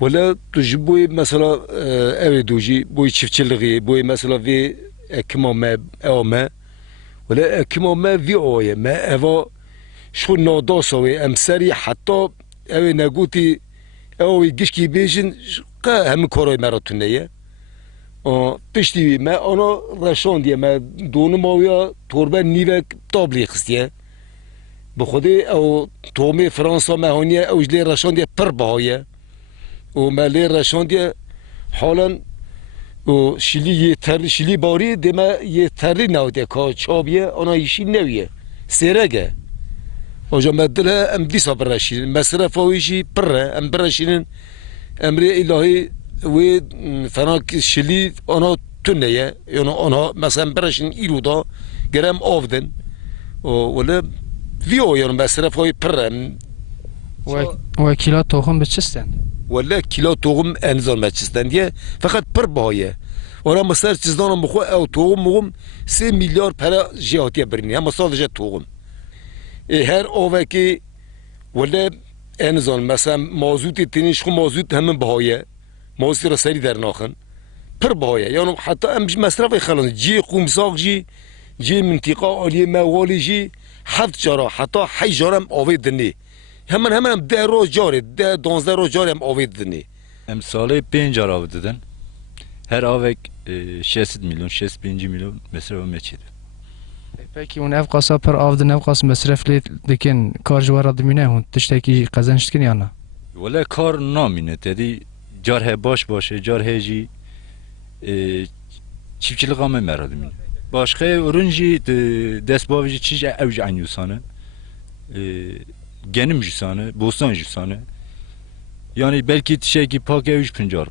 ولی توی بوی مثلا اوی دوجی بوی چیفچلگی بوی مثلا وی اکمام اومه ولی اکمام وی اوه ما اوا شو ناداسوی امسری حتی اوی نگوتی اوی گشکی بیشن که همه کارای مراتونه پشتی ما آنا رشاندیه ما دونم آویا توربه نیوه تابلی خستیه بخودی او تومی فرانسا مهانیه اوجلی رشاندیه پر بهایه و مالی رشاندیه حالا و شیلی باری دیما یه تری نودیه که چابیه آنا ایشی نویه سیرگه اوجا مدله ام دیسا برشین مصرف اویشی پره ام برشینن امری الهی و فناک شلی آنها تنیه یعنی آنها مثلا برشین ایرودا گرم آفدن ولی ویو یعنی مصرف های پره و کیلو تخم به چستند؟ ولی کیلو تخم انزال مچستندیه فقط پر باهیه ولی مثلا چیزدانم بخواه او تخم مهم 3 میلیارد پرا جهاتیه برینی هم صادقه تخم هر آوه که ولی انزال مثلا مازوتی تنیش خو مازوت همه بهایه مازوتی را سری در ناخن پر بهایه یعنی حتی امش مصرف خلان جی قومساق جی منطقه عالیه موالی جی 7 جارا حتی 8 جارا هم آوید دنی هم 10 روز جاره 12 روز جاره هم آوید دنی امساله 5 جار آوید دن her avek 6 milyon 65 milyon مصرف میچید پکی اون افقاسا پر آفدن افقاس مصرف لید دکن کار جوارا دمینه هون تشتکی قزنشت کنی آنا ولی کار نامینه تدی جاره باشه جاره جی çiftçilik ama meradım. Başka örünci dest bavici çiz evci anyusane. Genim jisane, bostan jisane. Yani belki şey ki pak evci pincar.